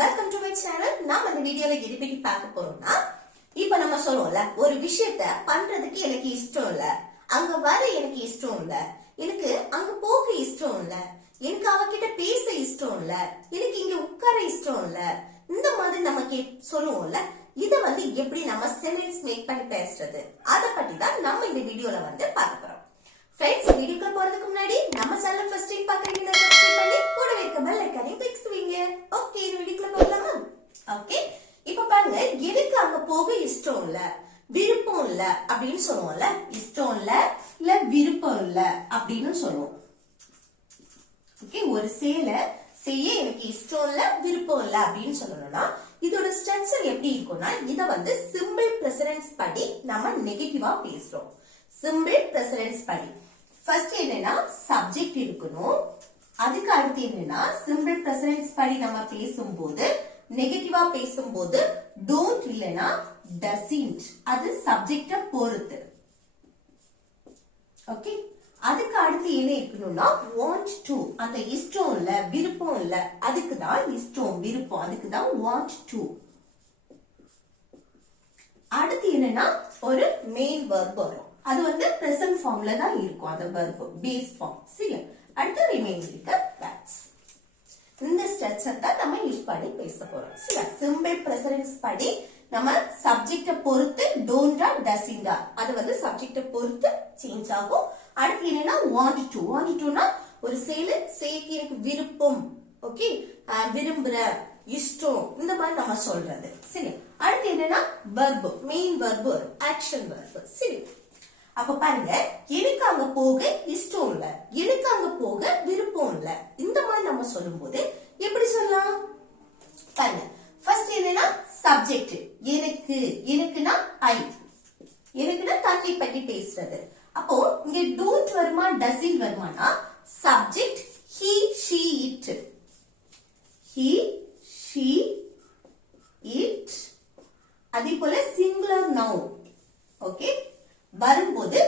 welcome to my channel. நாம இந்த வீடியோல எதை பத்தி பார்க்க போறோம்னா, இப்போ நம்ம சொல்லுவோம்ல, ஒரு விஷயத்தை பண்றதுக்கு எனக்கு இஷ்டம் இல்ல, அங்க வர எனக்கு இஷ்டம் இல்ல, எனக்கு அங்க போக இஷ்டம் இல்ல, எனக்கு அவகிட்ட பேச இஷ்டம் இல்ல, எனக்கு இங்க உட்கார இஷ்டம் இல்ல, இந்த மாதிரி நம்ம சொல்லுவோம்ல. இத எப்படி நம்ம சென்டென்ஸ் மேக் பண்ணி பேசுறது, அத பத்தி தான் நம்ம இந்த வீடியோல பார்க்க போறோம். फ्रेंड्स, வீடியோக்கு போறதுக்கு முன்னாடி நம்ம சேனலை ஃபர்ஸ்ட் டைம் பார்க்கறீங்கன்னா சப்ஸ்கிரைப் பண்ணி கூடவே இருக்க பெல் ஐகானையும் கிளிக் செய்யுங்க. ஓகே, இந்த வீடியோக்குள்ள போகலாமா? ஓகே, இப்போ பாருங்க, எனக்கு அங்க போக இஷ்டம் இல்ல, விருப்பம் இல்ல அப்படின்னு சொல்லுவோம்ல. இஷ்டம் இல்ல விருப்பம் இல்ல அப்படின்னு சொல்லுவோம். ஓகே, ஒரு செயலை செய்ய எனக்கு இஷ்டம் இல்ல விருப்பம் இல்ல அப்படின்னு சொல்லணும்னா இதோட ஸ்ட்ரக்சர் எப்படி இருக்கும்னா, இத சிம்பிள் பிரசன்ஸ் படி நம்ம நெகட்டிவா பேசுறோம். சிம்பிள் பிரசன்ஸ் படி ஃபர்ஸ்ட் என்னன்னா சப்ஜெக்ட் இருக்கணும். அதுக்கு அடுத்து என்னன்னா சிம்பிள் பிரசன்ஸ் படி நம்ம பேசும்போது நெகட்டிவா பேசும்போது டோன்ட் இல்லனா டசன்ட், அது சப்ஜெக்ட பொறுத்து. ஓகே, அதுக்கு அடுத்து என்ன இருக்கணும்னா வாண்ட் டு, அந்த இஷ்டம் இல்ல விருப்பம் இல்ல அதுக்கு தான் இஷ்டம் விருப்பம், அதுக்கு தான் வாண்ட் டு. அடுத்து என்னன்னா ஒரு மெயின் வெர்ப் வரும், அது பிரசன்ட் ஃபார்ம்ல தான் இருக்கும், அந்த வெர்ப் பேஸ் ஃபார்ம். சரியா, அடுத்து ரிமைனிங் இருக்க வேர்ப்ஸ். இந்த ஸ்ட்ரக்சர் தான் நம்ம யூஸ் பண்ணி பேச போறோம். சரியா, சிம்பிள் பிரசன்ஸ் படி நம்ம சப்ஜெக்ட பொறுத்து டோன்டா டசிண்டா, அது சப்ஜெக்ட பொறுத்து சேஞ்ச் ஆகும். அடுத்து என்னன்னா வாண்ட் டு. வாண்ட் டுனா ஒரு செயலை செய்ய எனக்கு விருப்பம், ஓகே, விரும்புற, இஷ்டம், இந்த மாதிரி நம்ம சொல்றது. சரி, அடுத்து என்னன்னா வெர்ப், மெயின் வெர்ப் வரும், ஆக்ஷன் வெர்ப். சரி, அப்ப பாருங்க, எனக்கு அங்க போக இஷ்டம் இல்ல, எனக்கு அங்க போக விருப்பம் இல்ல, இந்த மாதிரி நம்ம சொல்லும் போது எப்படி சொல்லலாம் பாருங்க. ஃபர்ஸ்ட் என்னன்னா சப்ஜெக்ட், எனக்கு, எனக்குனா ஐ, எனக்குனா தன்னை பற்றி பேசுறது. அப்போ இங்க டோன்ட் வருமா டசன்ட் வருமானா subject he she it, he she it. அதே போல சிங்குலர் நவுன் ஓகே வரும்போது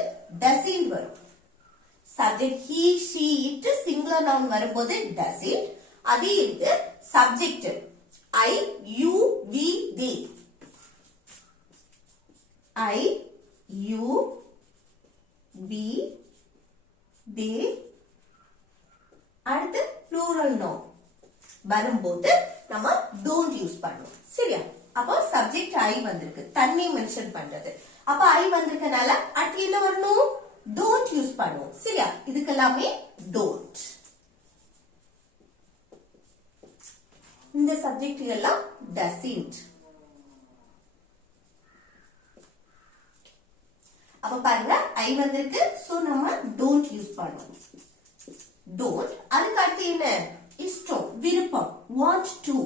டசன்ட் வரும். Subject he she it singular noun வரும்போது டசன்ட். அதே இது subject I you we they, I you we they. அடுத்து ப்ளூரல் நவுன் வரும்போது நம்ம டோன்ட் யூஸ் பண்ணுவோம். சரியா, அப்போ சப்ஜெக்ட் ஐ வந்திருக்கு, தன்னை மென்ஷன் பண்றது. அப்ப ஐ வந்திருக்கனால அடுத்து என்ன வரணும், டோன்ட் யூஸ் பண்ணுவோம். சரியா, இதுக்கெல்லாமே டோன்ட். இந்த சப்ஜெக்ட் எல்லாம் டசன்ட். அப்ப பாருங்க, ஐ வந்திருக்கு, சோ நம்ம டோன்ட் யூஸ் பண்ணுவோம். டோன்ட். அதுக்கு அடுத்து என்ன, இஷ்டம் விருப்பம், வாண்ட் டு.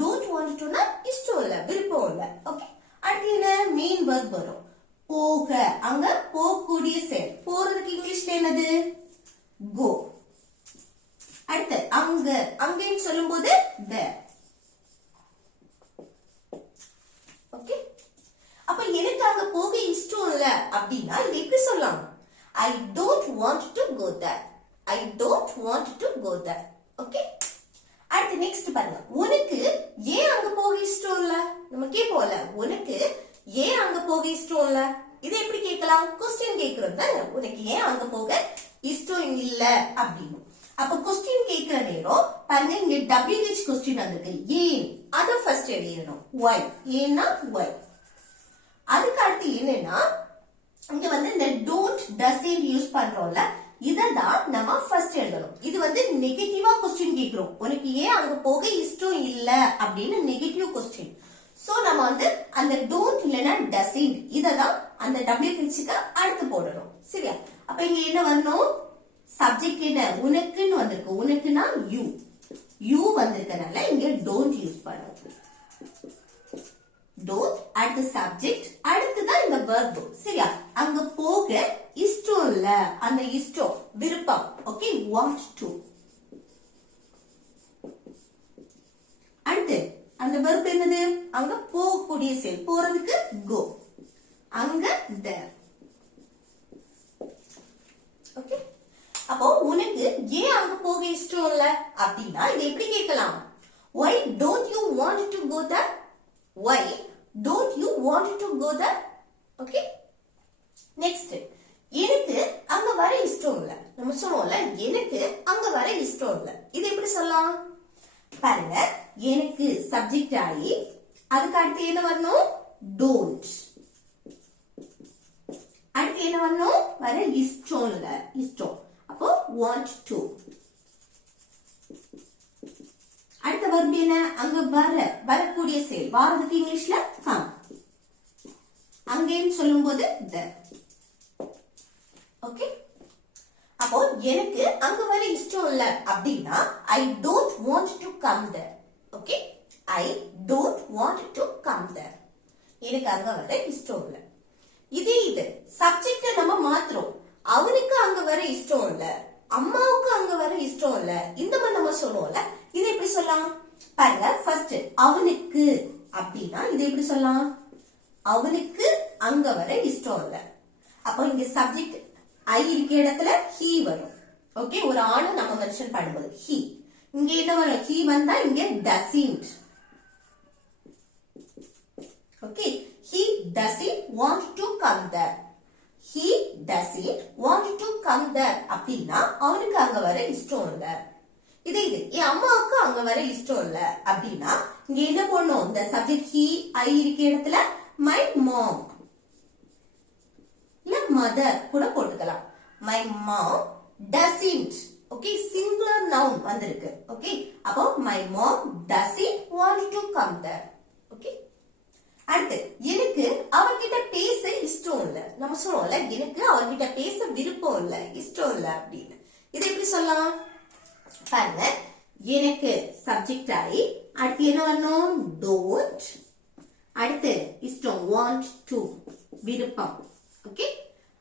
டோன்ட் வாண்ட் டுனா இஷ்டம் இல்ல விருப்பம் இல்ல. ஓகே, அடுத்து என்ன மெயின் வெர்ப் வரும், போக, அங்க போகக்கூடிய செயல். போறதுக்கு இங்கிலீஷ்ல என்னது go. அடுத்து அங்க, அங்கன்னு சொல்லும்போது there. ஓகே, அப்ப எனக்கு அங்க போக இஷ்டம் இல்ல அப்படின்னா இது எப்படி சொல்லலாம், I don't want to go there, I don't want to go there. Okay, அடுத்து நெக்ஸ்ட் பாருங்க, உனக்கு ஏன் அங்க போக இஷ்டம் இல்ல, நம்ம கேட்போம்ல, உனக்கு ஏன் அங்க போக இஷ்டம் இல்ல, இதை எப்படி கேட்கலாம், क्वेश्चन கேக்குறது தான், உனக்கு ஏன் அங்க போக இஷ்டம் இல்ல அப்படின்னு. அப்ப क्वेश्चन கேக்குற நேரம் பாருங்க, இங்க WH क्वेश्चन வந்திருக்கு, ஏன், அத ஃபர்ஸ்ட் எழுதணும். why, ஏன்னா why. அதுக்கு அடுத்து என்னன்னா இங்க இந்த டோன்ட் டசன்ட் யூஸ் பண்றோம்ல, இததான் நம்ம ஃபர்ஸ்ட் எழுதணும். இது நெகட்டிவா क्वेश्चन கேக்குறோம், உனக்கு ஏன் அங்க போக இஷ்டம் இல்ல அப்படின்னு நெகட்டிவ் क्वेश्चन. சோ நம்ம அந்த டோன்ட் இல்லனா டசன்ட் இததான் அந்த WHக்கு அடுத்து போடணும். சரியா, அப்ப இங்க என்ன வரணும், சப்ஜெக்ட் என்ன உனக்குன்னு வந்திருக்கு, உனக்குனா யூ, யூ வந்திருக்கனால இங்க டோன்ட் யூஸ் பண்ணுவோம். டோன்ட் அடுத்து சப்ஜெக்ட், அடுத்துதான் இந்த வெர்ப். சரியா, அங்க போக இஷ்டம் இல்ல, அந்த இஷ்டம் விருப்பம். Okay, want to. அடுத்து அந்த வெர்ப் என்னது, அங்க போகக்கூடிய செயல், போறதுக்கு go, அங்க there. ஓகே, அப்போ உனக்கு எனக்கு ஏன் அங்க போக இஷ்டம் இல்ல அப்படின்னா இது எப்படி கேட்கலாம்? Why don't you want to go there? Why don't you want to go there? Okay. Next, எனக்கு அங்க வர இஷ்டம் இல்ல. நம்ம சொல்லுவோம்ல எனக்கு அங்க வர இஷ்டம் இல்ல. இது எப்படி சொல்லலாம்? பாருங்க, எனக்கு சப்ஜெக்ட் ஆகி அதுக்கு அடுத்து என்ன வரணும்? don't. அடுத்து என்ன வரணும்? வர இஷ்டம் இல்ல, இஷ்டம். அப்போ want to. அடுத்த verb என்ன? அங்க வரக்கூடிய செயல். வாரதுக்கு இங்கிலீஷ்ல come. அங்கேன்னு சொல்லும்போது the. ஓகே. அப்போ எனக்கு அங்க வர இஷ்டம் இல்ல அப்படின்னா I don't want to come there. Okay. I don't want to come there. எனக்கு அங்க வர இஷ்டம் இல்ல. இது சப்ஜெக்ட நம்ம மாத்துறோம். அவனுக்கு அங்க வர இஷ்டம் இல்ல, அம்மாவுக்கு அங்க வர இஷ்டம் இல்ல, இந்த மாதிரி நம்ம சொல்லுவோம்ல. இது எப்படி சொல்லலாம்? பாருங்க, ஃபர்ஸ்ட் அவனுக்கு அப்படின்னா இது எப்படி சொல்லலாம்? அவனுக்கு அங்க வர இஷ்டம் இல்ல. அப்போ இங்க சப்ஜெக்ட் ஐ இருக்க இடத்துல he வரும். ஓகே, ஒரு ஆணை நம்ம மென்ஷன் பண்ணும்போது he. இங்க என்ன வரும்? he வந்தா இங்க doesn't. Okay, he doesn't want to come there. He doesn't want to come there அப்படின்னா அவனுக்கு அங்க வர இஷ்டம் இல்ல. இது என் அம்மாவுக்கு அங்க வர இஷ்டம் இல்ல அப்படின்னா இங்க என்ன போடணும்? இந்த சப்ஜெக்ட் he I இருக்க இடத்துல my mom இல்ல mother கூட போட்டுக்கலாம். My mom doesn't. Okay, singular noun வந்திருக்கு. ஓகே, அப்போ my mom doesn't want to come there. Okay. அடுத்து எனக்கு அவர்கிட்ட பேச இஷ்டம் இல்ல. நம்ம சொல்லுவோம்ல எனக்கு அவர்கிட்ட பேச விருப்பம் இல்ல, இஷ்டம் இல்ல அப்படின்னு. இது எப்படி சொல்லலாம்? பாருங்க, எனக்கு சப்ஜெக்ட் ஆகி அடுத்து என்ன வரணும்? don't. அடுத்து இஷ்டம் want to, விருப்பம். ஓகே.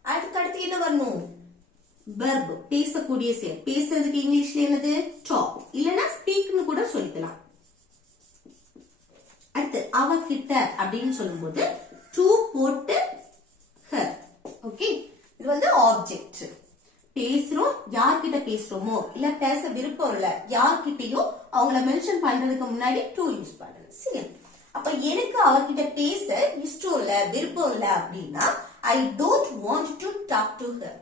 அடுத்து என்ன வரணும்? verb, பேசக்கூடிய செயல். பேசுறதுக்கு இங்கிலீஷ்ல என்னது? talk இல்லனா speakனு கூட சொல்லிக்கலாம். அடுத்து அவகிட்ட அப்படின்னு சொல்லும்போது to போட்டு her. ஓகே, இது வந்து ஆப்ஜெக்ட். பேசுறோம், யார்கிட்ட பேசுறோமோ இல்ல பேச விருப்பம் இல்ல யார்கிட்டயோ அவங்கள மென்ஷன் பண்றதுக்கு முன்னாடி to யூஸ் பண்ணணும். சரி, அப்ப எனக்கு அவகிட்ட பேச இஷ்டம் இல்ல, விருப்பம் இல்ல அப்படின்னா I don't want to talk to her.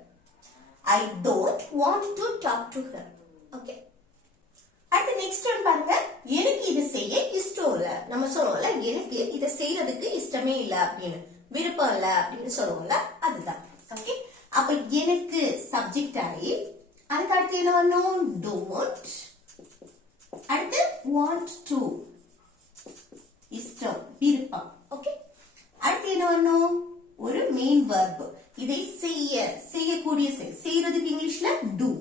I don't want to talk to her. Okay. அடுத்து நெக்ஸ்ட் ஒன் பாருங்க, எனக்கு இது செய்ய இஷ்டம் இல்ல. நம்ம சொல்லுவோம்ல எனக்கு இதை செய்யறதுக்கு இஷ்டமே இல்ல அப்படின்னு, விருப்பம் இல்ல அப்படின்னு சொல்லுவோம்ல, அதுதான். ஓகே, அப்ப எனக்கு சப்ஜெக்ட் ஆகி அதுக்கு அடுத்து என்ன வரணும்? don't. அடுத்து want to, இஷ்டம், விருப்பம். ஓகே. அடுத்து என்ன வரணும்? ஒரு மெயின் verb. இதை செய்யக்கூடிய செயல். செய்யறதுக்கு இங்கிலீஷ்ல do.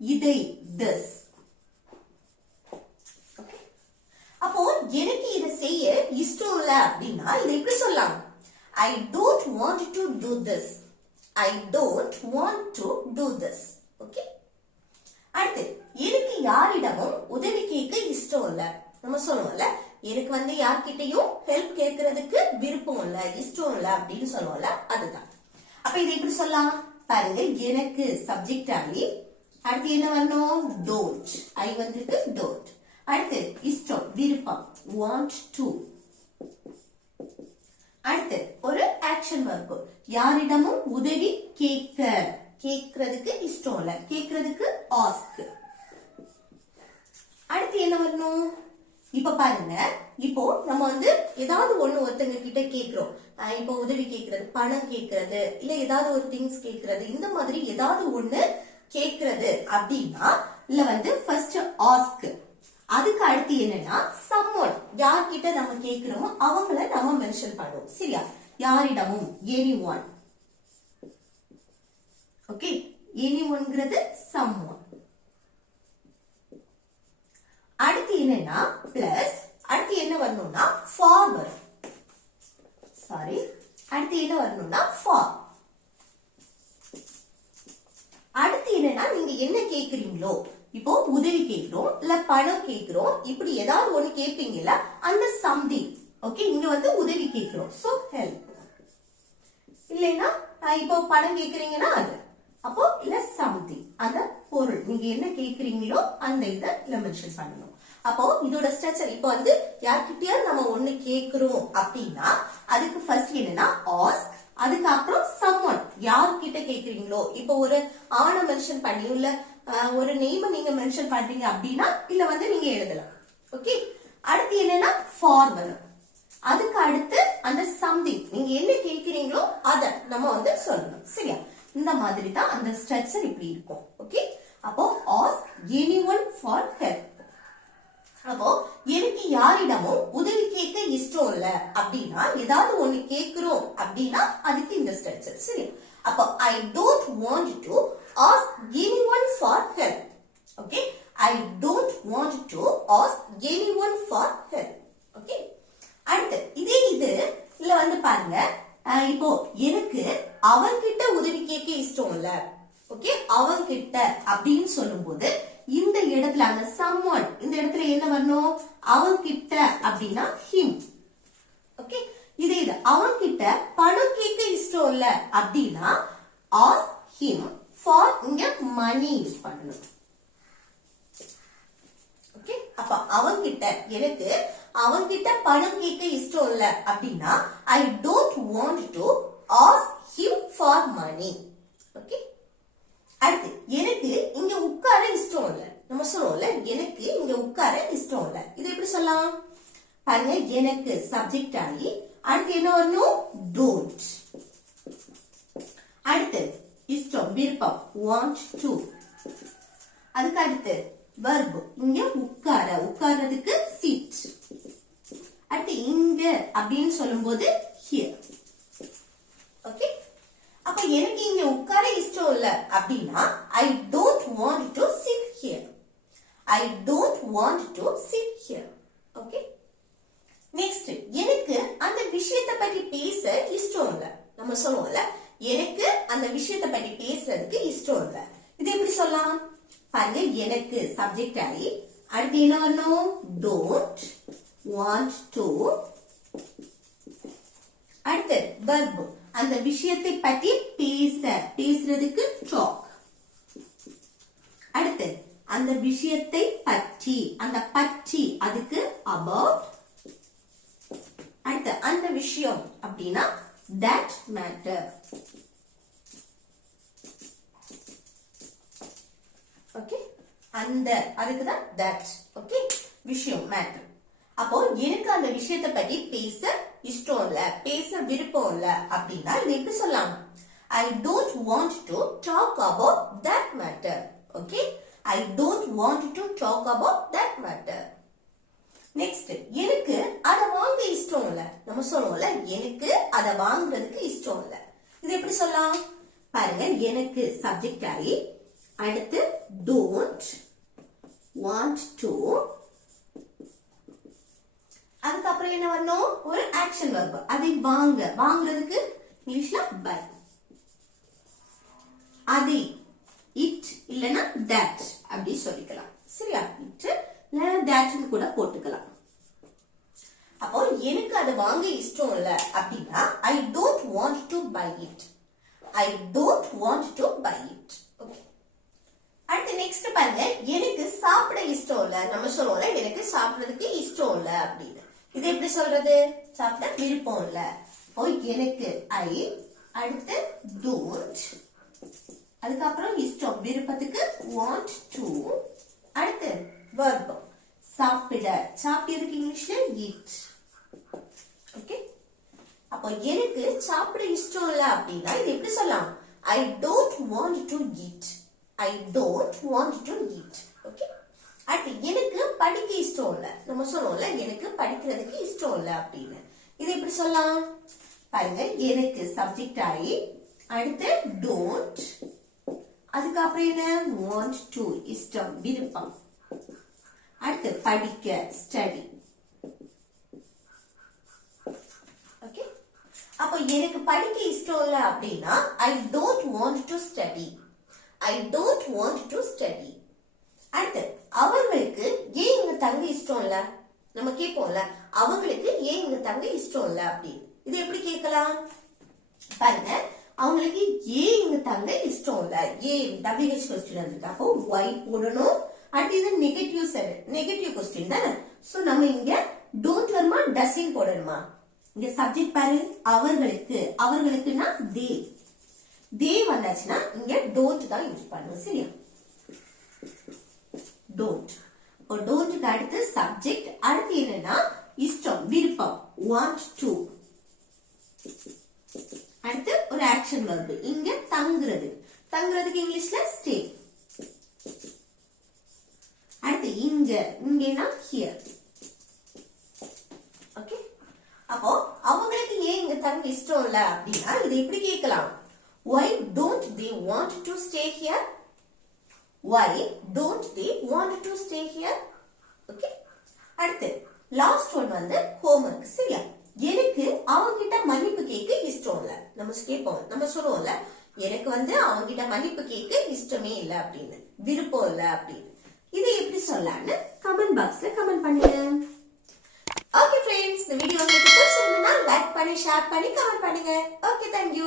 இதை this. அப்போ எனக்கு இதை செய்ய இஷ்டம் இல்ல அப்படின்னா இதை எப்படி சொல்லலாம்? I don't want to do this. I don't want to do this. Okay. அடுத்து எனக்கு யாரிடமும் உதவி கேட்க இஷ்டம் இல்ல. நம்ம சொல்லுவோம்ல எனக்கு வந்து யார்கிட்டயும் ஹெல்ப் கேட்கறதுக்கு விருப்பம் இல்ல, இஷ்டம் இல்ல அப்படின்னு சொல்லுவோம்ல, அதுதான். அப்ப இதை எப்படி சொல்லலாம்? பாருங்க, எனக்கு சப்ஜெக்ட் ஆகி அடுத்து என்ன வரணும்? don't. I வந்துருக்கு don't. அடுத்து இஷ்டம், விருப்பம், want to. அடுத்து ஒரு ஆக்ஷன் verb, யாரிடமும் உதவி கேட்கறதுக்கு இஷ்டம் இல்ல, கேட்கறதுக்கு ask. அடுத்து என்ன வரணும்? இப்ப பாருங்க, இப்போ நம்ம வந்து ஏதாவது ஒண்ணு ஒருத்தங்க கிட்ட கேக்குறோம். இப்போ உதவி கேட்கறது, பணம் கேட்கறது, இல்ல ஏதாவது ஒரு திங்ஸ் கேட்கறது, இந்த மாதிரி ஏதாவது ஒண்ணு கேட்கறது அப்படின்னா இல்ல வந்து ஃபர்ஸ்ட் ask. அதுக்கு அடுத்து என்னன்னா someone, யார்கிட்ட நம்ம கேக்குறோமோ அவங்கள நம்ம மென்ஷன் பண்ணுவோம். சரியா? யாரிடமும் anyone. Okay, anyoneங்கிறது someone. அடுத்து என்னன்னா பிளஸ், அடுத்து என்ன வரணும்னா for வரும். சாரி, அடுத்து என்ன வரணும்னா for. அடுத்து என்னன்னா நீங்க என்ன கேக்குறீங்களோ, இப்போ உதவி கேக்குறோம் இல்ல பணம் கேக்குறோம், இப்படி ஏதாவது ஒண்ணு கேட்பீங்கல்ல, அந்த சம்திங். ஓகே, இங்க வந்து உதவி கேக்குறோம், சோ ஹெல்ப். இல்லைன்னா இப்போ பணம் கேக்குறீங்கன்னா அது, அப்போ இல்ல சம்திங், அந்த பொருள் நீங்க என்ன கேக்குறீங்களோ அந்த இதை மென்ஷன் பண்ணணும். அப்போ இதோட ஸ்ட்ரக்சர் இப்போ வந்து யார்கிட்டயாவது நம்ம ஒண்ணு கேக்குறோம் அப்படின்னா அதுக்கு ஃபர்ஸ்ட் என்னன்னா ஆஸ்க், அதுக்கு அப்புறம் சம்ஒன் யார்கிட்ட கேக்குறீங்களோ. இப்போ ஒரு ஆணை மென்ஷன் பண்ணி இல்ல ஒரு நேம் நீங்க மென்ஷன் பண்றீங்க அப்படின்னா இல்ல வந்து நீங்க எழுதலாம். ஓகே, அடுத்து என்னன்னா ஃபார் வரும். அதுக்கு அடுத்து அந்த சம்திங் நீங்க என்ன கேக்குறீங்களோ அத நம்ம வந்து சொல்லணும். சரியா, இந்த மாதிரி தான் அந்த ஸ்ட்ரக்சர் இப்படி இருக்கும். ஓகே, அப்போ ஆஸ்க் எனிஒன் ஃபார் ஹெல்ப். அப்போ எனக்கு யாரிடமும் உதவி கேட்க இஷ்டம் இல்ல அப்படின்னா ஏதாவது ஒண்ணு கேக்குறோம் அப்படின்னா அதுக்கு இந்த ஸ்ட்ரக்சர். சரி, அப்போ I don't want to ask anyone for help. Okay, I don't want to ask anyone for help. Okay, அடுத்து இதே இது இல்ல வந்து பாருங்க, இப்போ எனக்கு அவன்கிட்ட உதவி கேட்க இஷ்டம் இல்ல. ஓகே, அவன்கிட்ட அப்படின்னு சொல்லும்போது இந்த இடத்துல அந்த someone இந்த இடத்துல என்ன வரணும், அவன்கிட்ட அப்படின்னா him. ஓகே, இதே இது அவன்கிட்ட பணம் கேட்க இஷ்டம் இல்ல அப்படின்னா ask him for இங்க money யூஸ் பண்ணணும். ஓகே, அப்ப அவன்கிட்ட எனக்கு அவன்கிட்ட பணம் கேட்க இஷ்டம் இல்ல அப்படின்னா I don't want to ask him for money. Okay, அடுத்து எனக்கு இங்க உட்கார இஷ்டம் இல்ல, நம்ம சொல்லுவோம்ல எனக்கு இங்க உட்கார இஷ்டம் இல்ல. இது எப்படி சொல்லலாம் பாருங்க, எனக்கு சப்ஜெக்ட் ஆகி அடுத்து என்ன வரணும் don't. அடுத்து இஷ்டம் விருப்பம் want to. அதுக்கு அடுத்து verb இங்க உட்கார, உட்கார்றதுக்கு sit. அடுத்து இங்க அப்படின்னு சொல்லும்போது here. ஓகே, அப்ப எனக்கு இங்க உட்கார இஷ்டம் இல்ல அப்படின்னா I don't want to sit here. I don't want to sit here. Okay, next எனக்கு அந்த விஷயத்தை பத்தி பேச இஷ்டம் இல்ல, நம்ம சொல்லுவோம்ல எனக்கு அந்த விஷயத்தை பத்தி பேசுறதுக்கு இஷ்டம் இல்ல. இது எப்படி சொல்லலாம் பாருங்க, எனக்கு சப்ஜெக்ட் ஆகி அடுத்து என்ன வரணும் don't want to. அடுத்து verb அந்த விஷயத்தை பற்றி பேசுறதுக்கு talk. அடுத்து அந்த விஷயத்தை பற்றி அந்த பற்றி அதுக்கு about. அடுத்து அந்த விஷயம் அப்படின்னா that matter. ஓகே, அந்த அதுக்கு தான் that. ஓகே, விஷயம் matter. அப்போ எனக்கு அந்த விஷயத்தை பத்தி பேச இஷ்டம் இல்ல, பேச விருப்பம் இல்ல அப்படின்னா இது எப்படி சொல்லலாம், I don't want to talk about that matter. Okay, I don't want to talk about that matter. Next எனக்கு அத வாங்க இஷ்டம் இல்ல, நம்ம சொல்லுவோம்ல எனக்கு அத வாங்குறதுக்கு இஷ்டம் இல்ல. இது எப்படி சொல்லலாம் பாருங்க, எனக்கு சப்ஜெக்ட் ஆகி அடுத்து don't want to. அதுக்கப்புறம் என்ன வரணும், ஒரு ஆக்ஷன் verb அதை வாங்க, வாங்குறதுக்கு இங்கிலீஷ்ல buy. அதை இட் இல்லனா that அப்படி சொல்லிக்கலாம். சரியா, இட் இல்ல that கூட போட்டுக்கலாம். அப்போ எனக்கு அதை வாங்க இஷ்டம் இல்ல அப்படின்னா I don't want to buy it. I don't want to buy it. Okay, அடுத்து நெக்ஸ்ட் பாருங்க, எனக்கு சாப்பிட இஷ்டம் இல்ல, நம்ம சொல்லுவோம்ல எனக்கு சாப்பிடுறதுக்கு இஷ்டம் இல்ல அப்படின்னு. இது எப்படி சொல்றது, சாப்பிட விருப்பம் இல்ல. ஓ எனக்கு I அடுத்து don't அதுக்கப்புறம் இஷ்டம் விருப்பத்துக்கு want to. அடுத்து verb சாப்பிட, சாப்பிடுறதுக்கு இங்கிலீஷ்ல eat. ஓகே, அப்போ எனக்கு சாப்பிட இஷ்டம் இல்ல அப்படின்னா இது எப்படி சொல்லலாம், I don't want to eat. I don't want to eat. Okay, அடுத்து எனக்கு படிக்க இஷ்டம் இல்ல, நம்ம சொல்லுவோம்ல எனக்கு படிக்கிறதுக்கு இஷ்டம் இல்ல அப்படின்னு. இது எப்படி சொல்லலாம் பாருங்க, எனக்கு சப்ஜெக்ட் ஆகி அடுத்து don't அதுக்கப்புறம் என்ன want to இஷ்டம் விருப்பம். அடுத்து படிக்க study. ஓகே, அப்போ எனக்கு படிக்க இஷ்டம் இல்ல அப்படின்னா I don't want to study. I don't want to study. அடுத்து அவங்களுக்கு ஏன் இங்க தங்க இஷ்டம் இல்ல, நம்ம கேட்போம்ல அவங்களுக்கு ஏன் இங்க தங்க இஷ்டம் இல்ல அப்படின்னு. இது எப்படி கேட்கலாம் பாருங்க, அவங்களுக்கு ஏன் இங்க தங்க இஷ்டம் இல்ல. ஏன் WH கொஸ்டின் வந்திருக்கு. அப்போ ஒய் போடணும். அடுத்து இது நெகட்டிவ் கொஸ்டின் தானே. சோ நம்ம இங்க டோன்ட் வருமா டசின் போடணுமா? இங்க சப்ஜெக்ட் பாரு, அவர்களுக்குன்னா தே வந்தாச்சுன்னா இங்க டோன்ட் தான் யூஸ் பண்ணுவோம். சரியா? டோன்ட். டோன்ட்க்கு அடுத்து சப்ஜெக்ட், அடுத்து என்னன்னா இஷ்டம், விருப்பம், want to. அடுத்து ஒரு ஆக்ஷன் verb. இங்க தங்குறதுக்கு இங்கிலீஷ்ல stay. அடுத்து இங்கன்னா here. ஓகே. அப்போ அவங்களுக்கு ஏன் இங்க தங்க இஷ்டம் இல்ல அப்படின்னா இதை எப்படி கேட்கலாம்? Why don't they want to stay here? Why don't they want to stay here? Okay. அடுத்து லாஸ்ட் ஒன் வந்து homework. சரியா? எனக்கு அவங்கிட்ட மன்னிப்பு கேட்க இஷ்டம் இல்ல. நம்ம சொல்லுவோம்ல, எனக்கு வந்து அவங்கிட்ட மன்னிப்பு கேட்க இஷ்டமே இல்ல அப்படின்னு, விருப்பம் இல்ல அப்படின்னு. இதை எப்படி சொல்லலாம்னு கமெண்ட் பாக்ஸ்ல கமெண்ட் பண்ணுங்க. ஓகே ஃப்ரெண்ட்ஸ், இந்த வீடியோ உங்களுக்கு பிடிச்சிருந்தா லைக் பண்ணி, ஷேர் பண்ணி, கமெண்ட் பண்ணுங்க. Okay, thank you.